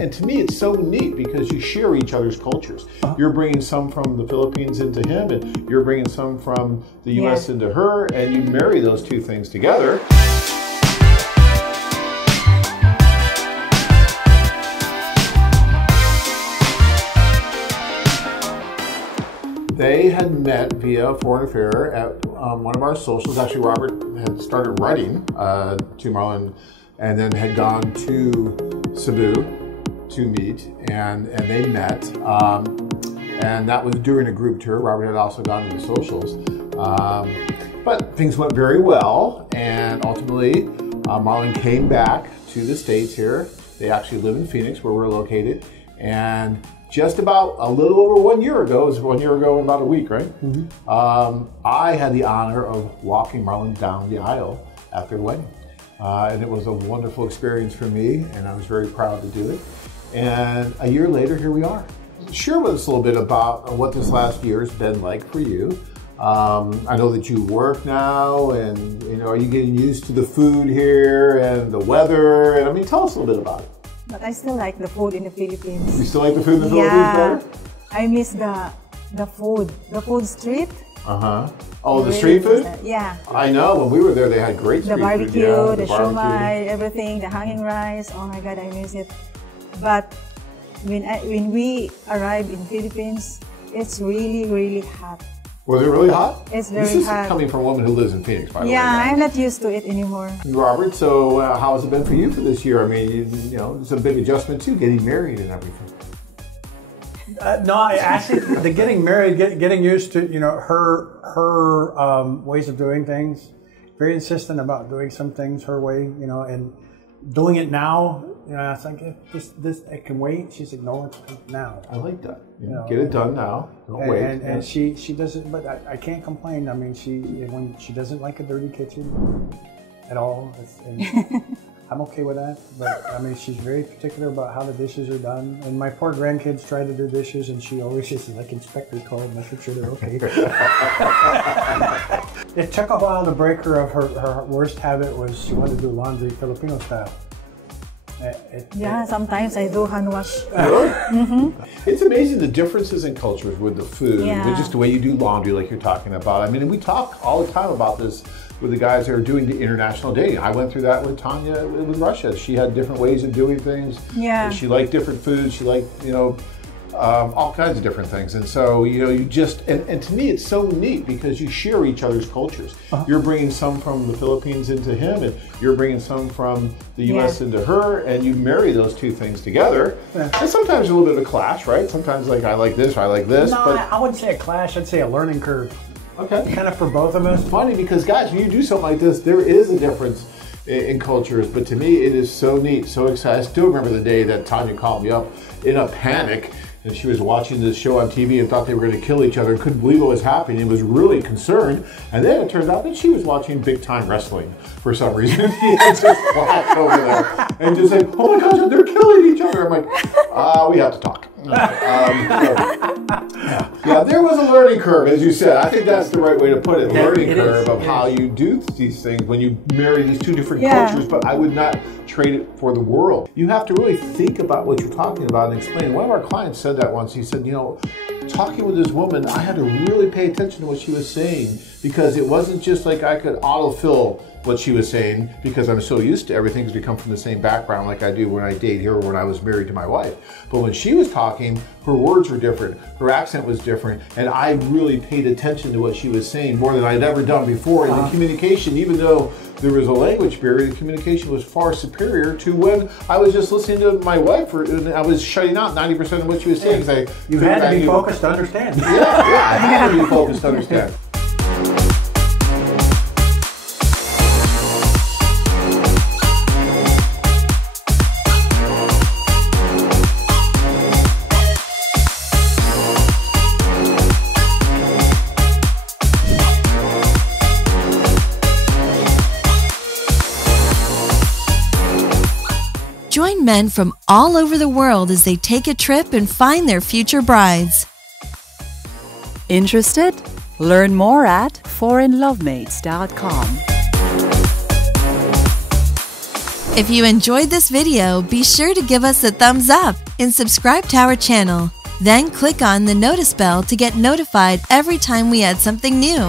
And to me, it's so neat because you share each other's cultures. You're bringing some from the Philippines into him, and you're bringing some from the U.S. into her, and you marry those two things together. They had met via foreign affair at one of our socials. Actually, Robert had started writing to Marlon, and then had gone to Cebu to meet, and they met. And that was during a group tour. Robert had also gone to the socials. But things went very well, and ultimately, Marlon came back to the States here. They actually live in Phoenix, where we're located, and just about a little over 1 year ago, it was 1 year ago in about a week, right? I had the honor of walking Marlon down the aisle at their wedding. And it was a wonderful experience for me, and I was very proud to do it. And a year later, here we are. Share with us a little bit about what this last year has been like for you. I know that you work now, and are you getting used to the food here and the weather? And I mean, tell us a little bit about it. But I still like the food in the Philippines. You still like the food in the Philippines better? I miss the food street. Oh, the street food? Yeah. I know, when we were there, they had great street food. The barbecue, food. The shumai, everything, the hanging rice. Oh my God, I miss it. But when we arrived in Philippines, it's really, really hot. Was it really hot? It's very hot. This is coming from a woman who lives in Phoenix, by the way. Yeah, I'm not used to it anymore. Robert, so how has it been for you for this year? I mean, it's a big adjustment too, getting married and everything. No, actually, the getting married, getting used to her ways of doing things. Very insistent about doing some things her way, and doing it now. I was like, this it can wait. She's like, no, it's now. I like that. Get it done now. Don't wait. And she doesn't, but I can't complain. I mean, when she doesn't like a dirty kitchen at all. I'm okay with that, but I mean, she's very particular about how the dishes are done. And my poor grandkids try to do dishes, and she always is like Inspector Code, making sure they're okay. It took a while to break her of her worst habit was she wanted to do laundry Filipino style. Sometimes I do hand wash. Really? It's amazing the differences in cultures with the food, with just the way you do laundry, like you're talking about. I mean, we talk all the time about this with the guys that are doing the international dating. I went through that with Tanya with Russia. She had different ways of doing things. Yeah. She liked different foods. She liked, all kinds of different things. And so, you just, and to me, it's so neat because you share each other's cultures. You're bringing some from the Philippines into him, and you're bringing some from the U.S. into her, and you marry those two things together. And sometimes a little bit of a clash, right? Sometimes like, I like this, or I like this. No, but I wouldn't say a clash. I'd say a learning curve. Okay. Kind of for both of us. It's funny because, guys, when you do something like this, there is a difference in cultures, but to me, it is so neat, so exciting. I still remember the day that Tanya called me up in a panic, and she was watching this show on TV and thought they were going to kill each other and couldn't believe what was happening and was really concerned. And then it turned out that she was watching big time wrestling for some reason. She had just flashed over there and just said, oh my gosh, they're killing each other. I'm like, we have to talk. Yeah, there was a learning curve, as you said. I think that's the right way to put it. Learning curve of how you do these things when you marry these two different cultures, but I would not trade it for the world. You have to really think about what you're talking about and explain. One of our clients said that once. He said, talking with this woman, I had to really pay attention to what she was saying because it wasn't just like I could autofill what she was saying because I'm so used to everything because we come from the same background like I do when I date here or when I was married to my wife. But when she was talking, her words were different, her accent was different, and I really paid attention to what she was saying more than I'd ever done before. And the communication, even though there was a language barrier, the communication was far superior to when I was just listening to my wife and I was shutting out 90% of what she was saying. You had to be focused to understand. Yeah, I had to be focused to understand. Join men from all over the world as they take a trip and find their future brides. Interested? Learn more at foreignlovemates.com. If you enjoyed this video, be sure to give us a thumbs up and subscribe to our channel. Then click on the notice bell to get notified every time we add something new.